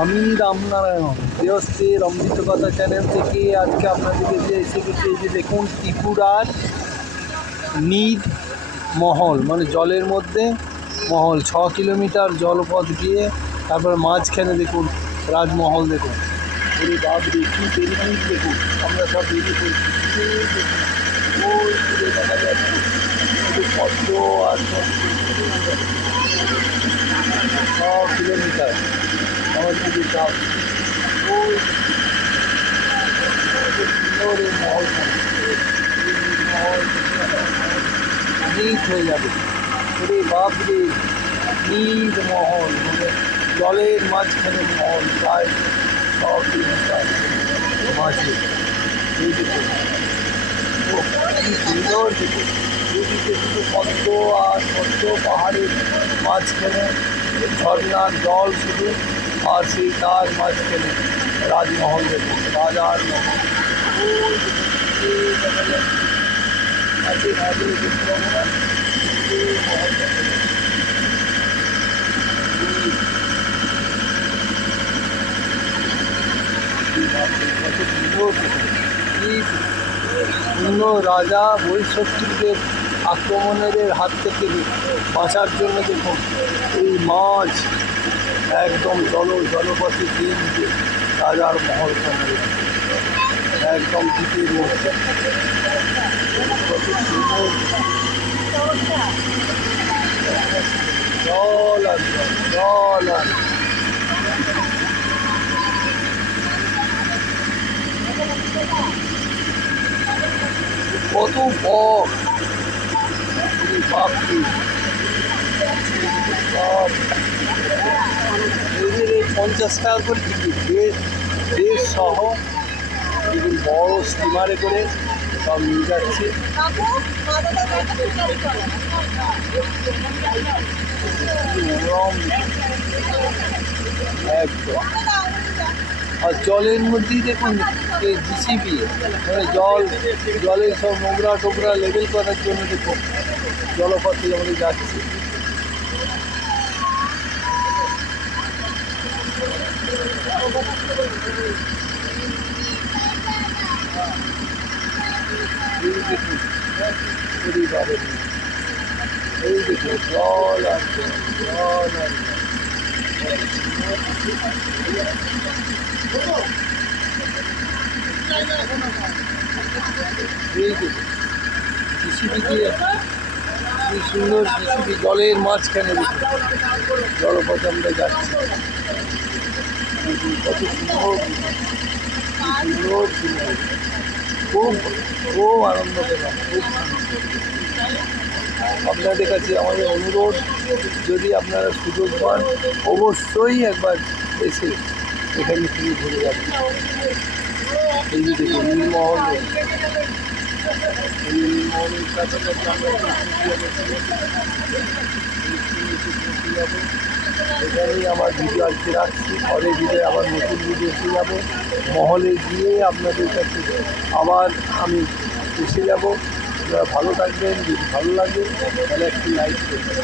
আমি রামনারায়ণ গৃহস্থের অমৃত কথা চ্যানেল থেকে আজকে আপনাদেরকে যে এসে গেছি এই যে দেখুন ত্রিপুরার নীদ মহল মানে জলের মধ্যে মহল, ছ কিলোমিটার জলপথ দিয়ে তারপর মাঝখানে দেখুন রাজমহল দেখুন। দেখুন আমরা সব আর কিলোমিটার। আমার দিকে যাও ওই কত সুন্দর এই মহলটা এই মহল নীট হয়ে যাবে ওরে বাপরে নীট মহল মানে জলের মাঝখানে মহল প্রায় ছ কিলোমিটার মাঝে এই দেখুন ও, কি সুন্দর দেখুন দুদিকে শুধু পদ্ম আর পদ্ম পাহাড়ের মাঝখানে ঝর্ণার জল শুধু আর সেই তার মাঝখানে রাজমহল দেখুন রাজার মহল ওই দেখুন, এই দেখা যাচ্ছে। আছে রাজের বিক্রমরা এই মহল দেখা যাচ্ছে। এই এই বাপরে, কত সুন্দর দেখুন। কি সুন্দর রাজা বৈশক্তিদের আক্রমণের হাত থেকে বাঁচার জন্য দেখুন, এই মাছ একদম জল, জলপথে দিয়ে দিতে রাজার মহল একদম জল জল আর কত বক এই বাপরে বাপ এদের এই পঞ্চাশ টাকা করে টিকিট। দেশ সহ এদের বড় স্টিমারে করে সব নিয়ে যাচ্ছে। আর জলের মধ্যেই দেখুন জিসিবি মানে জল, জলের সব নোংরা টোংরা লেবেল করার জন্য দেখুন। জলপথে আমাদের যাচ্ছে এই দেখুন ওরে বাবারে। এই দেখুন জল আর জল, জল আর জল। এই দেখুন জিসিবি দিয়ে কি সুন্দর জিসিবি জলের মাঝখানে জলপথ আমরা যাচ্ছি। কত সুন্দর খুব খুব আনন্দ পেলাম। খুব আপনাদের কাছে আমাদের অনুরোধ, যদি আপনারা সুযোগ পান, অবশ্যই একবার এসে এখানে থেকে ঘুরে যাবেন। এই যে দেখুন এখানেই আমার ভিডিও আজকে রাখছি। পরে ভিডিও আবার নতুন ভিডিও এসে যাব। মহলে গিয়ে আপনাদের কাছে আবার আমি এসে যাব। ভালো থাকবেন, যদি ভালো লাগে, তাহলে একটি লাইক করবেন।